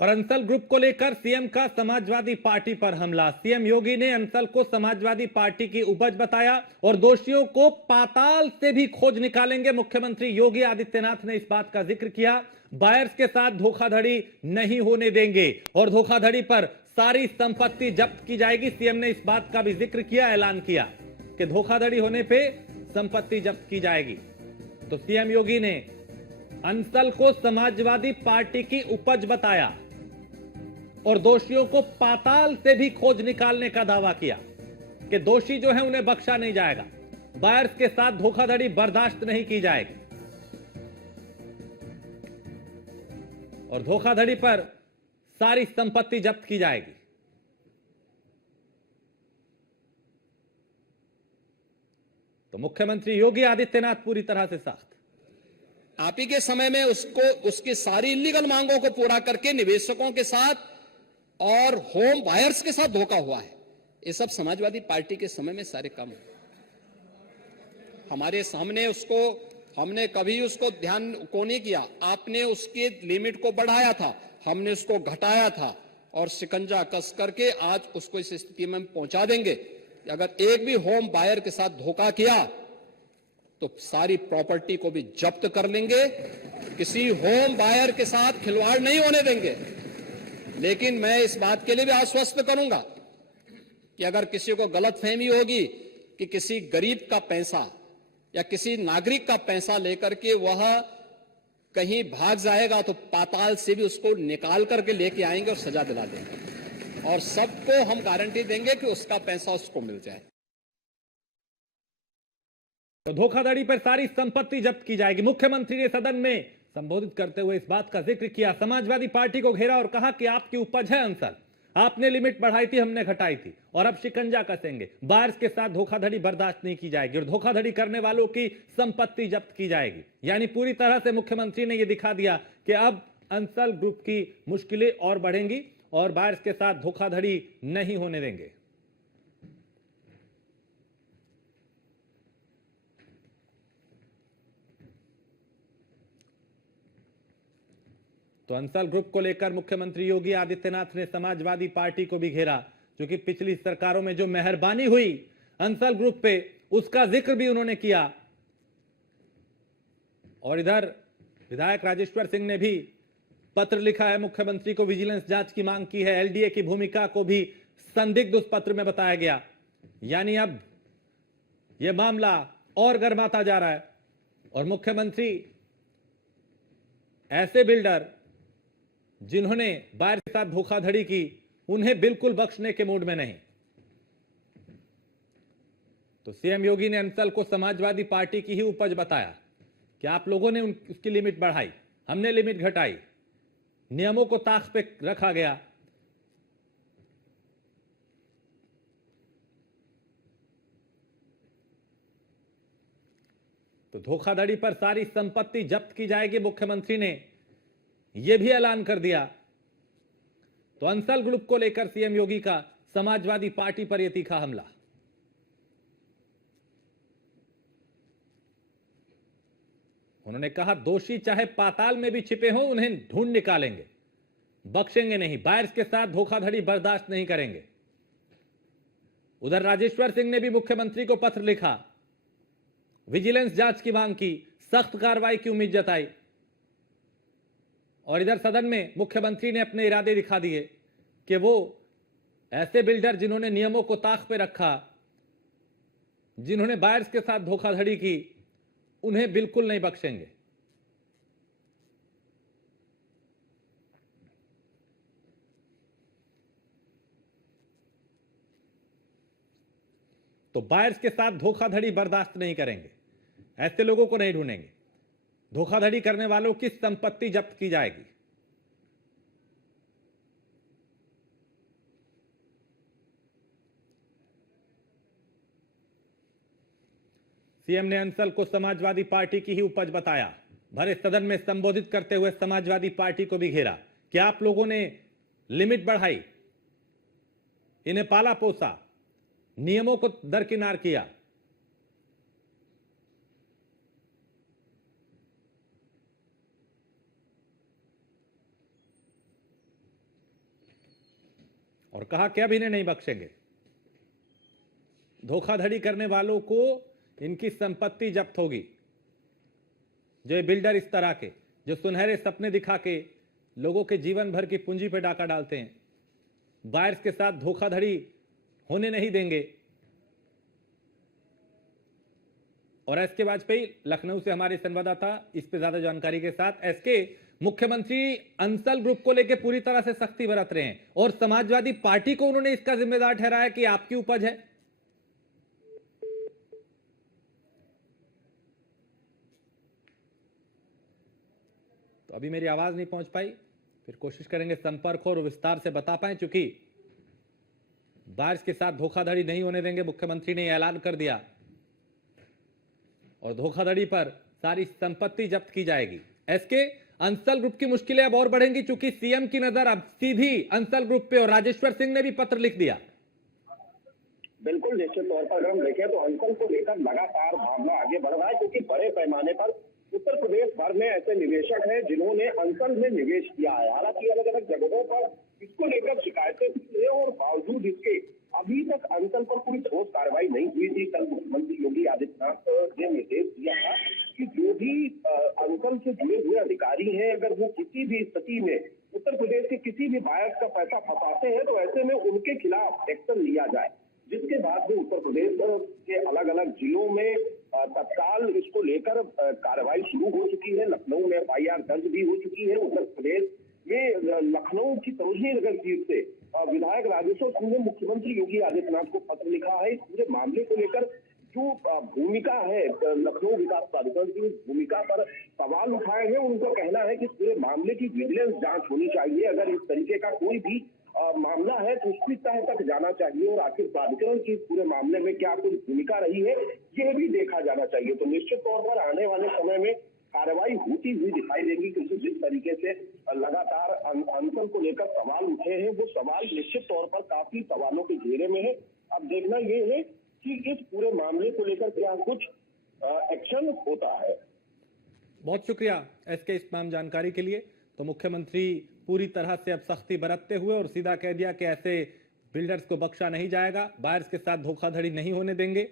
और अंसल ग्रुप को लेकर सीएम का समाजवादी पार्टी पर हमला। सीएम योगी ने अंसल को समाजवादी पार्टी की उपज बताया और दोषियों को पाताल से भी खोज निकालेंगे। मुख्यमंत्री योगी आदित्यनाथ ने इस बात का जिक्र किया, बायर्स के साथ धोखाधड़ी नहीं होने देंगे और धोखाधड़ी पर सारी संपत्ति जब्त की जाएगी। सीएम ने इस बात का भी जिक्र किया, ऐलान किया कि धोखाधड़ी होने पे संपत्ति जब्त की जाएगी। तो सीएम योगी ने अंसल को समाजवादी पार्टी की उपज बताया और दोषियों को पाताल से भी खोज निकालने का दावा किया कि दोषी जो है उन्हें बख्शा नहीं जाएगा, बायर्स के साथ धोखाधड़ी बर्दाश्त नहीं की जाएगी और धोखाधड़ी पर सारी संपत्ति जब्त की जाएगी। तो मुख्यमंत्री योगी आदित्यनाथ पूरी तरह से सख्त। आप ही के समय में उसको उसकी सारी इलीगल मांगों को पूरा करके निवेशकों के साथ और होम बायर्स के साथ धोखा हुआ है। ये सब समाजवादी पार्टी के समय में सारे काम हमारे सामने उसको हमने कभी उसको ध्यान को नहीं किया। आपने उसके लिमिट को बढ़ाया था, हमने उसको घटाया था और शिकंजा कस करके आज उसको इस स्थिति में पहुंचा देंगे। अगर एक भी होम बायर के साथ धोखा किया तो सारी प्रॉपर्टी को भी जब्त कर लेंगे। किसी होम बायर के साथ खिलवाड़ नहीं होने देंगे। लेकिन मैं इस बात के लिए भी आश्वस्त करूंगा कि अगर किसी को गलतफहमी होगी कि किसी गरीब का पैसा या किसी नागरिक का पैसा लेकर के वह कहीं भाग जाएगा तो पाताल से भी उसको निकाल करके लेके आएंगे और सजा दिला देंगे और सबको हम गारंटी देंगे कि उसका पैसा उसको मिल जाए। तो धोखाधड़ी पर सारी संपत्ति जब्त की जाएगी। मुख्यमंत्री ने सदन में संबोधित करते हुए इस बात का जिक्र किया, समाजवादी पार्टी को घेरा और कहा कि आपकी उपज है अंसल, आपने लिमिट बढ़ाई थी, हमने घटाई थी और अब शिकंजा कसेंगे। बायर्स के साथ धोखाधड़ी बर्दाश्त नहीं की जाएगी और धोखाधड़ी करने वालों की संपत्ति जब्त की जाएगी। यानी पूरी तरह से मुख्यमंत्री ने यह दिखा दिया कि अब अंसल ग्रुप की मुश्किलें और बढ़ेंगी और बायर्स के साथ धोखाधड़ी नहीं होने देंगे। तो अंसल ग्रुप को लेकर मुख्यमंत्री योगी आदित्यनाथ ने समाजवादी पार्टी को भी घेरा, जो कि पिछली सरकारों में जो मेहरबानी हुई अंसल ग्रुप पे, उसका जिक्र भी उन्होंने किया। और इधर विधायक राजेश्वर सिंह ने भी पत्र लिखा है, मुख्यमंत्री को विजिलेंस जांच की मांग की है। एलडीए की भूमिका को भी संदिग्ध उस पत्र में बताया गया। यानी अब यह मामला और गर्माता जा रहा है और मुख्यमंत्री ऐसे बिल्डर जिन्होंने बायर के साथ धोखाधड़ी की, उन्हें बिल्कुल बख्शने के मूड में नहीं। तो सीएम योगी ने अंसल को समाजवादी पार्टी की ही उपज बताया कि आप लोगों ने उसकी लिमिट बढ़ाई, हमने लिमिट घटाई, नियमों को ताक पे रखा गया। तो धोखाधड़ी पर सारी संपत्ति जब्त की जाएगी, मुख्यमंत्री ने यह भी ऐलान कर दिया। तो अंसल ग्रुप को लेकर सीएम योगी का समाजवादी पार्टी पर यह तीखा हमला। उन्होंने कहा, दोषी चाहे पाताल में भी छिपे हों, उन्हें ढूंढ निकालेंगे, बख्शेंगे नहीं, बायर्स के साथ धोखाधड़ी बर्दाश्त नहीं करेंगे। उधर राजेश्वर सिंह ने भी मुख्यमंत्री को पत्र लिखा, विजिलेंस जांच की मांग की, सख्त कार्रवाई की उम्मीद जताई। और इधर सदन में मुख्यमंत्री ने अपने इरादे दिखा दिए कि वो ऐसे बिल्डर जिन्होंने नियमों को ताक पे रखा, जिन्होंने बायर्स के साथ धोखाधड़ी की, उन्हें बिल्कुल नहीं बख्शेंगे। तो बायर्स के साथ धोखाधड़ी बर्दाश्त नहीं करेंगे, ऐसे लोगों को नहीं ढूंढेंगे, धोखाधड़ी करने वालों की संपत्ति जब्त की जाएगी। सीएम ने अंसल को समाजवादी पार्टी की ही उपज बताया। भरे सदन में संबोधित करते हुए समाजवादी पार्टी को भी घेरा कि आप लोगों ने लिमिट बढ़ाई, इन्हें पाला पोसा, नियमों को दरकिनार किया। और कहा कि अब इन्हें नहीं बख्शेंगे। धोखाधड़ी करने वालों को इनकी संपत्ति जब्त होगी। जो ये बिल्डर इस तरह के जो सुनहरे सपने दिखा के लोगों के जीवन भर की पूंजी पर डाका डालते हैं, बायर्स के साथ धोखाधड़ी होने नहीं देंगे। और एसके वाजपेयी लखनऊ से हमारे संवाददाता इस पे ज्यादा जानकारी के साथ। एसके, मुख्यमंत्री अंसल ग्रुप को लेकर पूरी तरह से सख्ती बरत रहे हैं और समाजवादी पार्टी को उन्होंने इसका जिम्मेदार ठहराया कि आपकी उपज है। तो अभी मेरी आवाज नहीं पहुंच पाई, फिर कोशिश करेंगे संपर्क और विस्तार से बता पाए, चूंकि बारिश के साथ धोखाधड़ी नहीं होने देंगे, मुख्यमंत्री ने ऐलान कर दिया और धोखाधड़ी पर सारी संपत्ति जब्त की जाएगी। एसके, अंसल ग्रुप की मुश्किलें अब और बढ़ेंगी क्योंकि सीएम की नजर अब सीधी अंसल ग्रुप पे और राजेश्वर सिंह ने भी पत्र लिख दिया। बिल्कुल, निश्चित तौर पर अगर हम देखें तो अंसल को लेकर लगातार मामला आगे बढ़ रहा है क्योंकि बड़े पैमाने पर उत्तर प्रदेश भर में ऐसे निवेशक हैं जिन्होंने अंसल में निवेश किया है। हालांकि अलग अलग जगहों पर इसको लेकर शिकायतें भी हैं और बावजूद इसके अभी तक अंसल पर कोई ठोस कार्रवाई नहीं हुई थी। कल मुख्यमंत्री योगी आदित्यनाथ ने निर्देश दिया था कि जो भी अंसल से जुड़े हुए अधिकारी हैं, अगर वो किसी भी स्थिति में उत्तर प्रदेश के किसी भी बायर्स का पैसा फंसाते हैं तो ऐसे में उनके खिलाफ एक्शन लिया जाए। जिसके बाद में उत्तर प्रदेश के अलग अलग जिलों में तत्काल इसको लेकर कार्रवाई शुरू हो चुकी है। लखनऊ में एफआईआर दर्ज भी हो चुकी है। उत्तर प्रदेश में लखनऊ की सरोजनी नगर सीट से विधायक राजेश्वर सिंह ने मुख्यमंत्री योगी आदित्यनाथ को पत्र लिखा है। इस पूरे मामले को लेकर जो भूमिका है लखनऊ विकास प्राधिकरण की, भूमिका पर सवाल उठाए हैं। उनका कहना है कि इस पूरे मामले की विजिलेंस जांच होनी चाहिए। अगर इस तरीके का कोई भी मामला है तो उसकी तह तक जाना चाहिए और आखिर प्राधिकरण की पूरे मामले में क्या कुछ भूमिका रही है यह भी देखा जाना चाहिए। तो निश्चित तौर पर आने वाले समय में कार्रवाई होती हुई दिखाई देगी क्योंकि जिस तरीके से लगातार अंसल को लेकर सवाल उठे हैं वो सवाल निश्चित तौर पर काफी सवालों के घेरे में है। अब देखना ये है कि इस पूरे मामले को लेकर क्या कुछ एक्शन होता है। बहुत शुक्रिया एसके इस तमाम जानकारी के लिए। तो मुख्यमंत्री पूरी तरह से अब सख्ती बरतते हुए और सीधा कह दिया कि ऐसे बिल्डर्स को बख्शा नहीं जाएगा, बायर्स के साथ धोखाधड़ी नहीं होने देंगे।